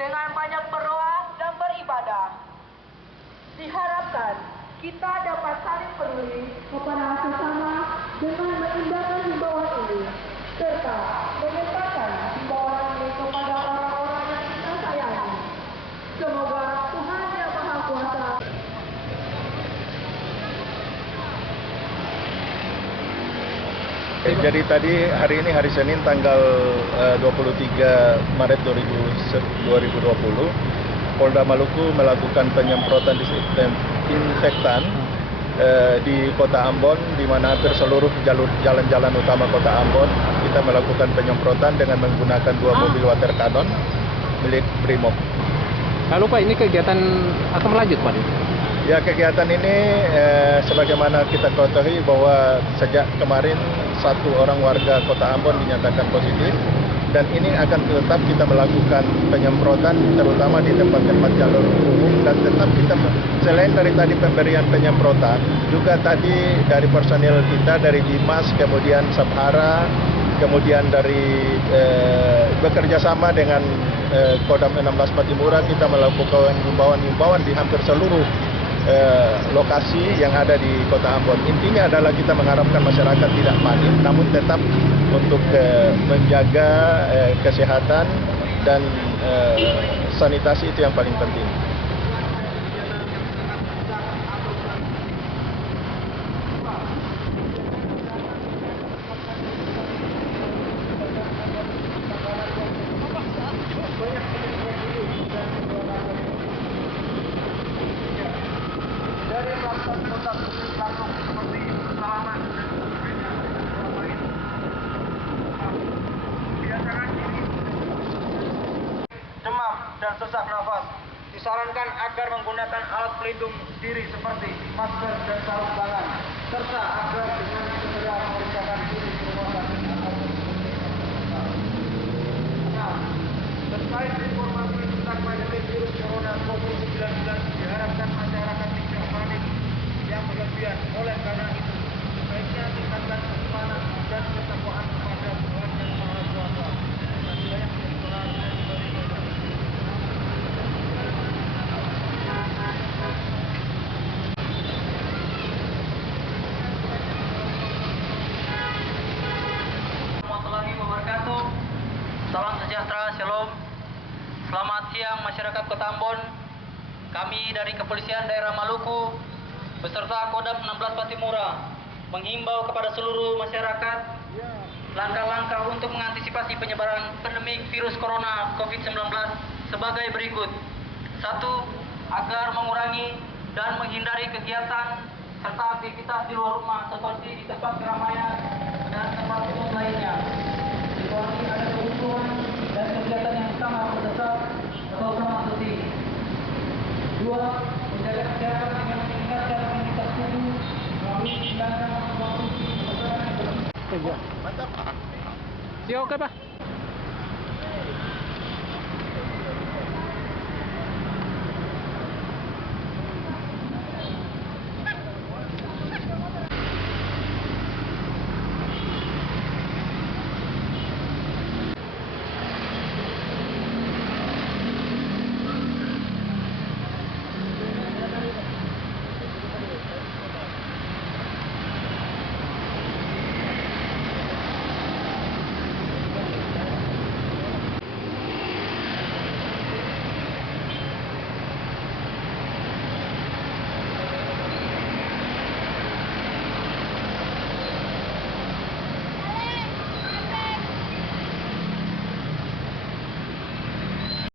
dengan banyak berdoa dan beribadah. Diharapkan kita dapat saling peduli kepada sesama dengan mengindahkan himbauan ini, serta menyebarkan himbauan ini kepada orang-orang yang kita sayangi. Semoga Tuhan Yang Maha Kuasa Jadi tadi hari ini hari Senin tanggal 23 Maret 2020, Polda Maluku melakukan penyemprotan disinfektan di Kota Ambon, di mana hampir seluruh jalan-jalan utama Kota Ambon kita melakukan penyemprotan dengan menggunakan 2 mobil water cannon milik Brimob. Lalu Pak, ini kegiatan akan melanjut Pak? Ya, kegiatan ini sebagaimana kita ketahui bahwa sejak kemarin 1 orang warga Kota Ambon dinyatakan positif, dan ini akan tetap kita melakukan penyemprotan terutama di tempat-tempat jalur umum, dan tetap kita selain dari tadi pemberian penyemprotan juga tadi dari personil kita dari Dimas, kemudian Sabhara, kemudian dari bekerja sama dengan Kodam 16 Patimura, kita melakukan himbauan-himbauan di hampir seluruh lokasi yang ada di Kota Ambon. Intinya adalah kita mengharapkan masyarakat tidak panik, namun tetap untuk menjaga kesehatan dan sanitasi, itu yang paling penting. dari melakukan kontak fisik langsung seperti salaman dan sebagainya, biasakan diri demam dan sesak nafas, disarankan agar menggunakan alat pelindung diri seperti masker dan sarung tangan, serta agar dengan segera memeriksakan diri di rumah sakit atau nah, terkait informasi tentang pandemi virus corona COVID-19, diharapkan masyarakat tidak panik yang berlebihan. Oleh karena itu, sebaiknya tingkatkan keimanan dan ketakwaan kepada Tuhan Yang Maha Kuasa. Warahmatullahi wabarakatuh. Salam sejahtera, shalom. Selamat siang masyarakat Kota Ambon. Kami dari Kepolisian Daerah Maluku beserta Kodam 16 Patimura menghimbau kepada seluruh masyarakat langkah-langkah untuk mengantisipasi penyebaran pandemi virus corona COVID-19 sebagai berikut. 1. Agar mengurangi dan menghindari kegiatan serta aktivitas di luar rumah seperti di tempat keramaian dan tempat umum lainnya. Dikurangi ada kebutuhan dan kegiatan yang sangat mendesak atau sangat penting. 2. Menjaga kesehatan dengan meningkatkan imunitas tubuh melalui tindakan mengkonsumsi makanan yang berlebihan. Siap, oke Pak.